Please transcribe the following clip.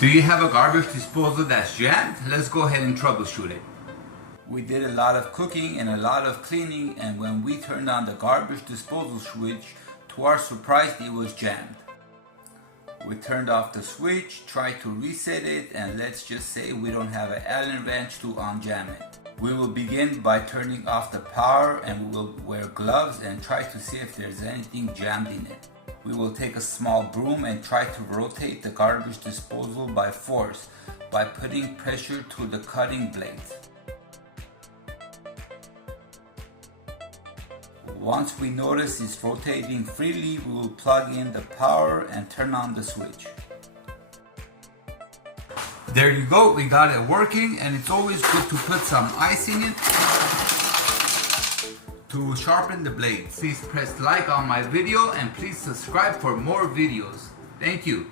Do you have a garbage disposal that's jammed? Let's go ahead and troubleshoot it. We did a lot of cooking and a lot of cleaning, and when we turned on the garbage disposal switch, to our surprise it was jammed. We turned off the switch, tried to reset it, and let's just say we don't have an Allen wrench to unjam it. We will begin by turning off the power, and we will wear gloves and try to see if there's anything jammed in it. We will take a small broom and try to rotate the garbage disposal by force by putting pressure to the cutting blades. Once we notice it's rotating freely, we will plug in the power and turn on the switch. There you go, we got it working, and it's always good to put some ice in it to sharpen the blade. Please press like on my video and please subscribe for more videos. Thank you.